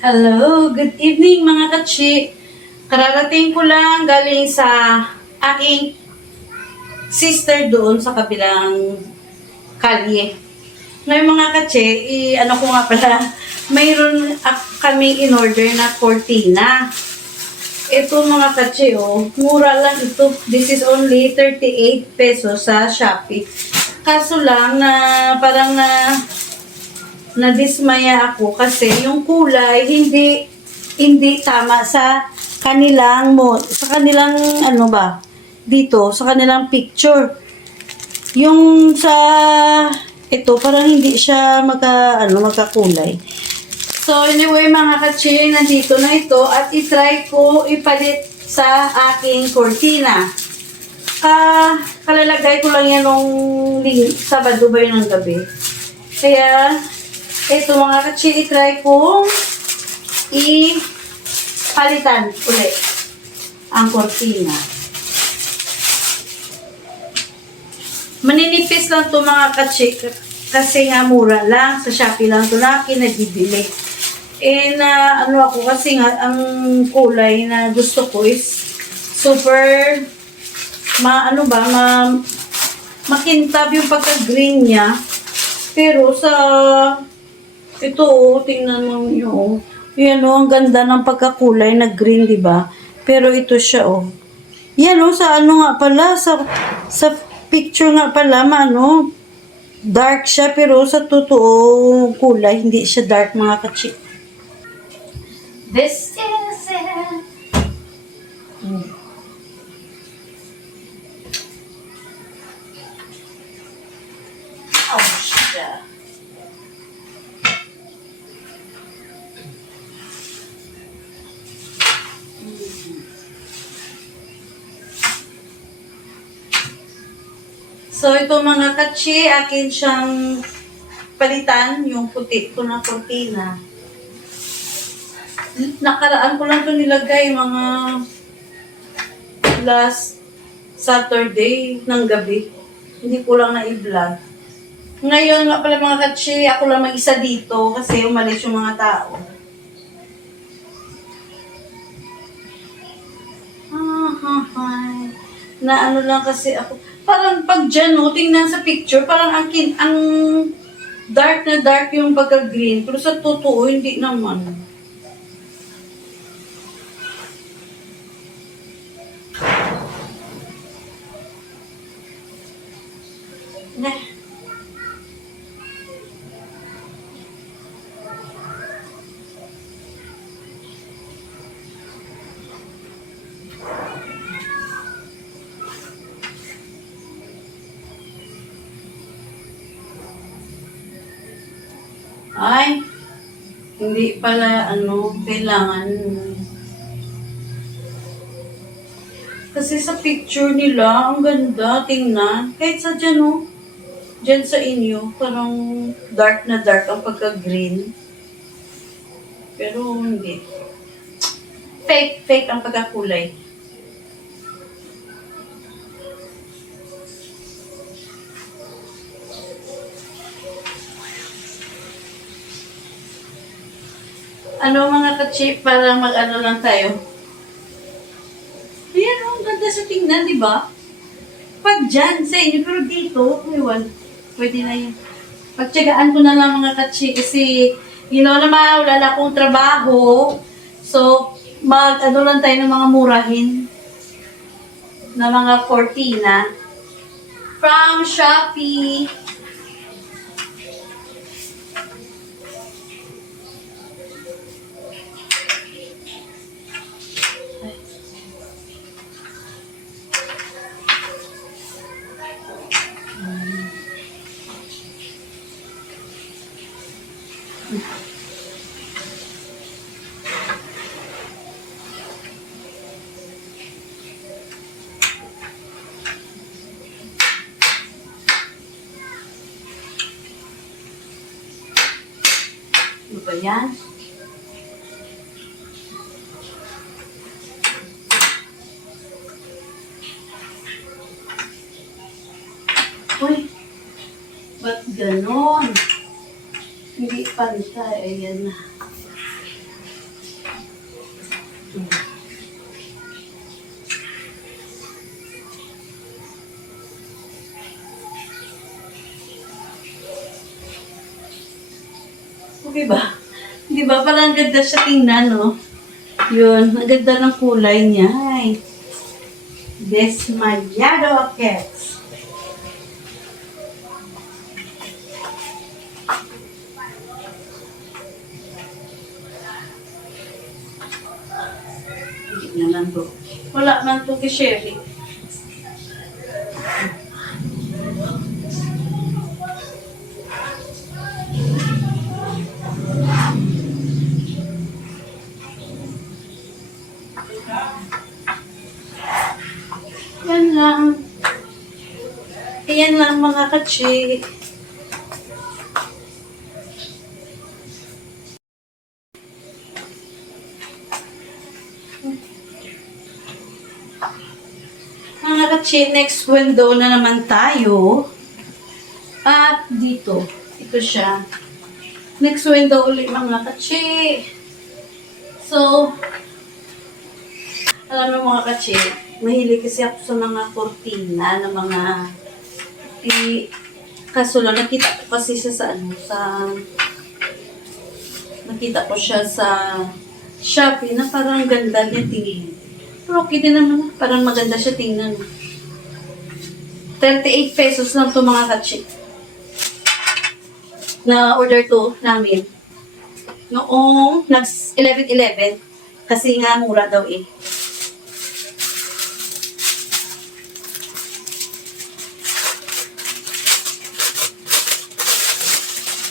Hello, good evening mga kachi. Kararating ko lang galing sa aking sister doon sa kabilang kalye. Ngayon mga kachi, i- ano ko nga pala, mayroon kami in order na cortina. Ito mga kachi, oh, mura lang ito. This is only 38 pesos sa Shopee. Kaso lang na parang na nadismaya ako kasi yung kulay hindi hindi tama sa kanilang mo sa kanilang ano ba dito sa kanilang picture. Yung sa ito parang hindi siya magka ano magkakulay. So anyway mga kachi nandito na ito at itry ko ipalit sa aking cortina. Ka kalalagay ko lang yan nung Sabado ba yun ng gabi? Kaya ito mga kachi, itry kong i-palitan ulit ang kortina. Maninipis lang to mga kachi kasi nga mura lang. Sa Shopee lang to na kinabibili. Eh na ano ako kasi nga ang kulay na gusto ko is super ma ano ba ma makintab yung pagka-green niya. Pero sa ito, oh, tingnan mo nyo. oh. Yan, oh, ang ganda ng pagkakulay na green, di ba? Pero ito siya, oh. Yan, oh, sa ano nga pala, sa, sa picture nga pala, maano, dark siya, pero sa totoo kulay, hindi siya dark, mga kachi. This is it. Hmm. Oh, shit. So, ito mga kachi, akin siyang palitan, yung puti ko na kortina. Nakaraan ko lang ito nilagay, mga last Saturday ng gabi. Hindi ko lang na-vlog. Ngayon nga pala mga kachi, ako lang mag-isa dito kasi umalis yung mga tao. Ah, ha, ha. Na ano lang kasi ako. Parang pag dyan, no, tingnan sa picture, parang ang, kin, ang dark na dark yung pagka-green. Pero sa totoo, hindi naman. Nah. Ay, hindi pala, ano, kailangan. Kasi sa picture nila, ang ganda, tingnan. Kahit sa dyan, oh. Dyan sa inyo, parang dark na dark ang pagka-green. Pero hindi. Fake, fake ang pagkakulay. Ka-chip, para mag-ano lang tayo. Ayan, oh, ang ganda sa tingnan, di ba? Pag dyan sa inyo, pero dito, ewan, pwede na yun. Pagtsagaan ko na lang mga kachi kasi, you know naman, wala na akong trabaho. So, mag, ano lang tayo ng mga murahin na mga cortina from Shopee. Ba yan? Uy, ba't ganon? Hindi pantay. Ayan na. Parang ang ganda siya tingnan, no? Yun, ang ganda ng kulay niya. Ay. Desmayado Cats. Na lang to. Wala man to kay Sherry. Yan lang. Ayan lang mga kachi. Mga kachi, next window na naman tayo. At dito, ito siya. Next window ulit mga kachi. So, alam mo mga kachi, mahilig kasi ako sa mga kortina ng mga i kaso lang nakita ko kasi siya sa ano sa nakita ko siya sa Shopee na parang ganda niya tingin. Pero okay din naman, parang maganda siya tingnan. 38 pesos lang to mga kachi. Na order to namin. Noong nags 11-11 kasi nga mura daw eh.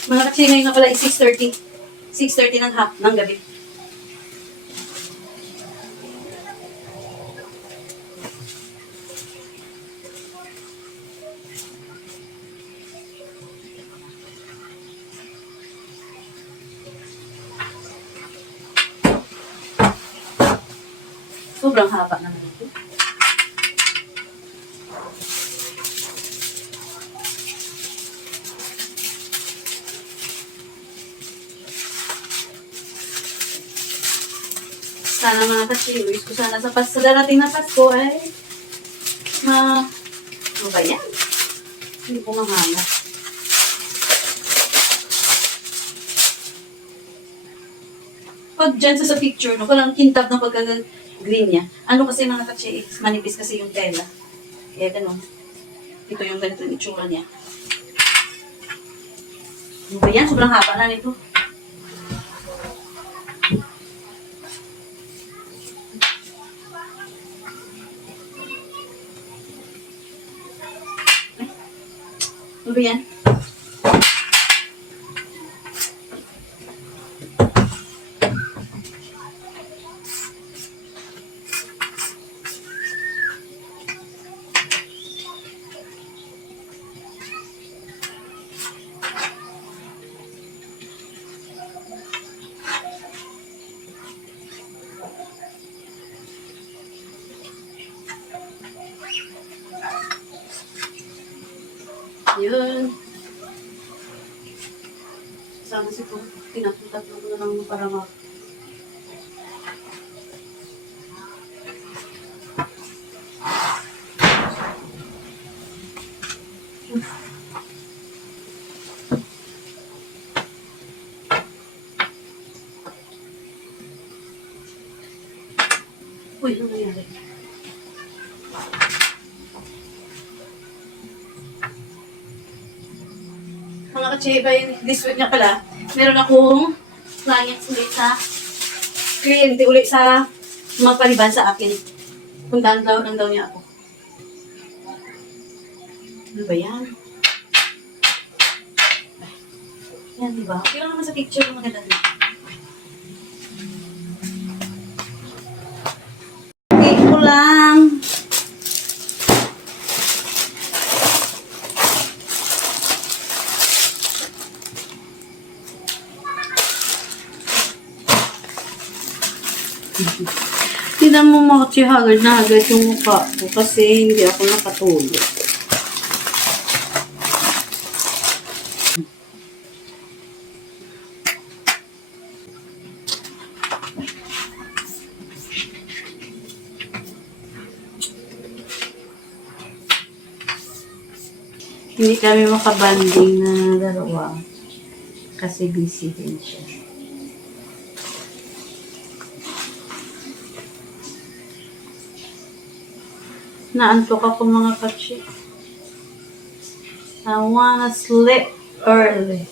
Mga kasi ngayon na pala is 6.30. 6.30 ng hap ng gabi. Sobrang haba naman ito. Sana mga ka-cheers ko sana sa, pas sa darating na Pasko ay ma... Ano ba yan? Hindi ko mahanap. Pag dyan sa, picture, no, walang kintab ng pagka-green niya. Ano kasi mga ka-cheers, manipis kasi yung tela. Kaya ganun. Ito yung ganito yung itsura niya. Ano ba yan? Sobrang haba na nito. Ano ba yan? Yun. Sana si po, tinatutat ko na lang para ma... Uy, ano nangyari? Mga kachiba, this week nga pala, meron akong clients ulit sa kliyente ulit sa magpaliban sa akin. Puntahan daw, lang daw niya ako. Ano ba yan? Yan, di ba? Okay lang naman sa picture maganda din. Mga chihagad na agad yung mukha ko kasi hindi ako nakatulog. Hindi kami makabanding na dalawa. Kasi busy din siya. Naantok ako mga kachi. I wanna sleep early.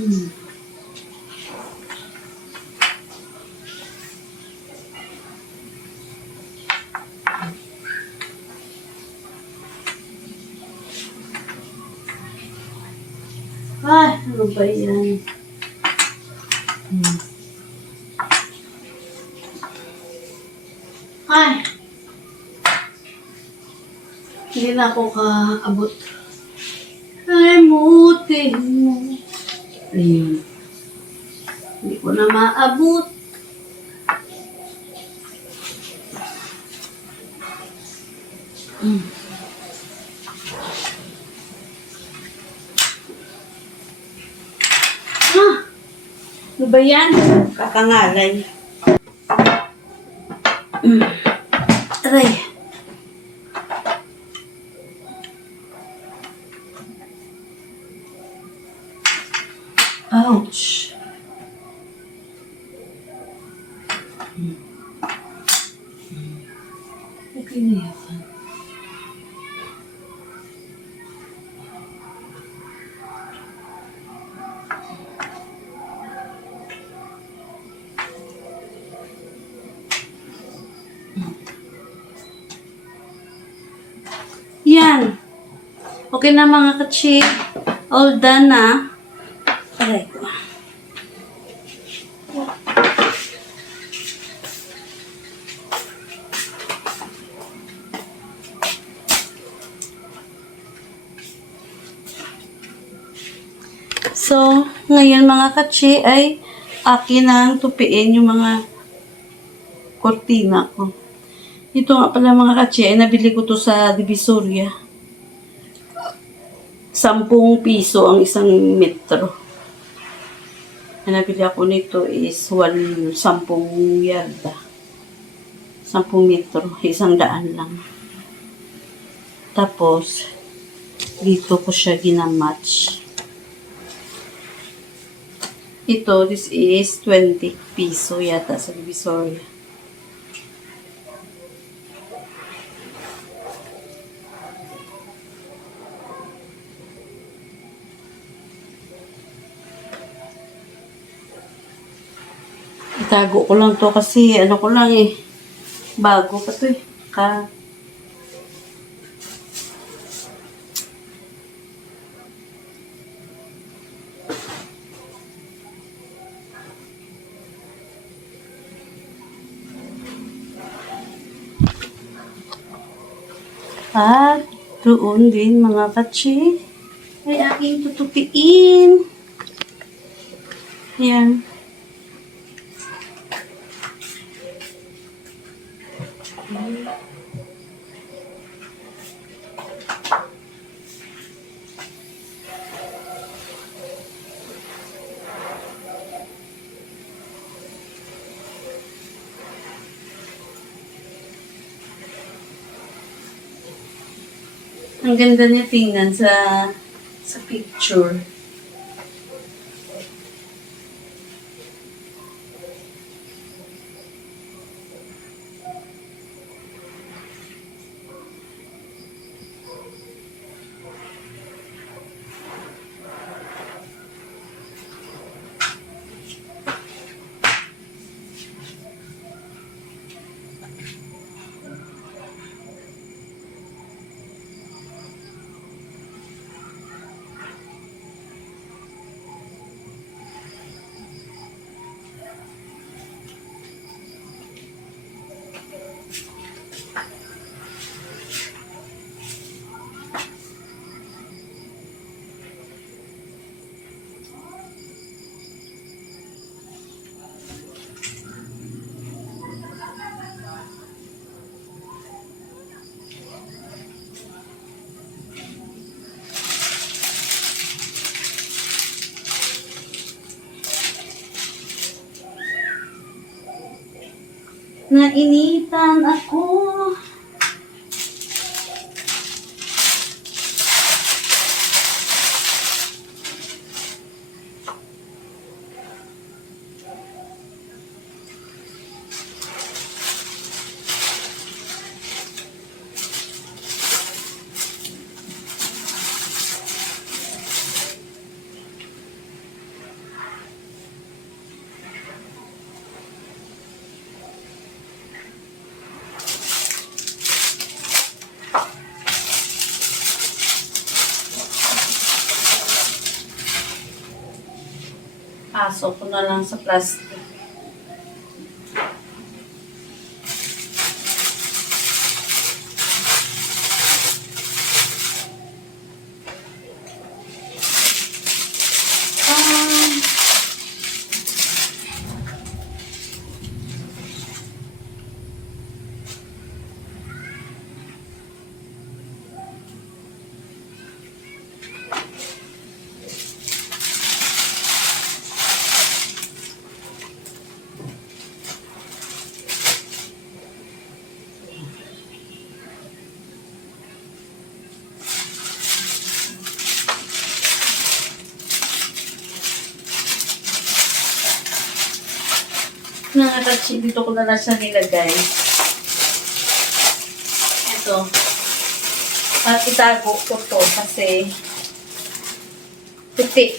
Ay, ano ba yan? Hmm. Ay! Hindi na ako kaabot. Ay, muti mo. Ayun. Hindi ko na maabot. Hmm. Ah! Ano ba yan? Kakangalay. Mm. Aray. Ouch. Okay na yan. Yan. Okay na mga kachi. All done na. Aray ko. So, ngayon mga kachi ay akin ang tupiin yung mga kortina ko. Ito nga pala mga katsi, ay nabili ko to sa Divisoria. Sampung piso ang isang metro. Ang nabili ako nito is one, sampung yarda. Sampung metro, isang daan lang. Tapos, dito ko siya ginamatch. Ito, this is 20 piso yata sa Divisoria. Itago ko lang to kasi ano ko lang eh. Bago pa to eh. Ka At doon din mga katsi ay aking tutupiin. Yan. Ang ganda niya tingnan sa sa picture. Nainitan ako. Pasok ko na lang sa plastic. Nakakatsi, dito ko na lang siya nilagay. Ito. At itago ko to kasi puti.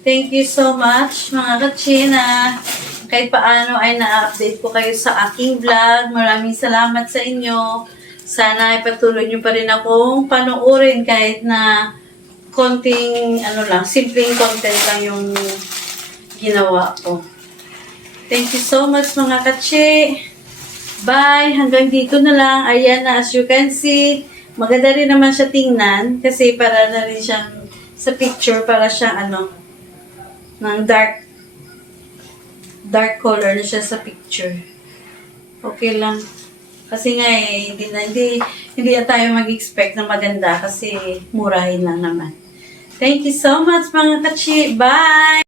Thank you so much mga kachina. Kahit paano ay na-update ko kayo sa aking vlog. Maraming salamat sa inyo. Sana ay patuloy nyo pa rin akong panoorin kahit na konting, ano lang, simpleng content lang yung ginawa ko. Thank you so much mga kachi. Bye! Hanggang dito na lang. Ayan na, as you can see, maganda rin naman siya tingnan kasi para na rin siyang sa picture, para siyang ano, ng dark dark color na siya sa picture. Okay lang. Kasi nga eh, hindi na, hindi, hindi na tayo mag-expect na maganda kasi murahin lang naman. Thank you so much mga kachi. Bye!